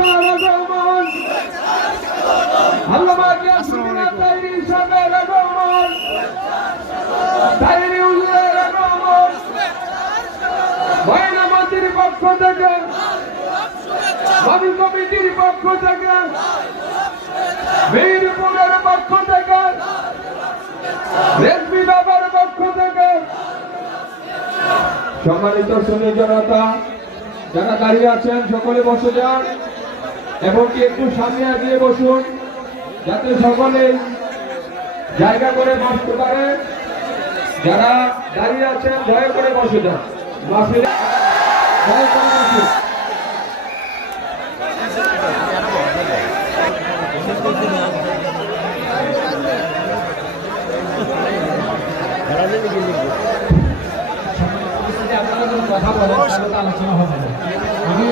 আগমন আল্লামা গিয়াসউদ্দিন তাইরি সাহেবের আগমন তাইরি হুজুরের আগমন ময়নামতির পক্ষ থেকে ভাবি কমিটির পক্ষ থেকে মিরপুরের পক্ষ থেকে রেজবি বাবার পক্ষ থেকে সম্মানিত সুন্নি জনতা যারা দাঁড়িয়ে আছেন সকলে বসে যান এবং কি একটু সামনে আগিয়ে বসুন যাতে সকলে জায়গা করে বসতে পারে। যারা দাঁড়িয়ে আছেন দয়া করে বসে যান, মাহফিলে দয়া করে বসুন। কথা বলার আলোচনা হবে। আমি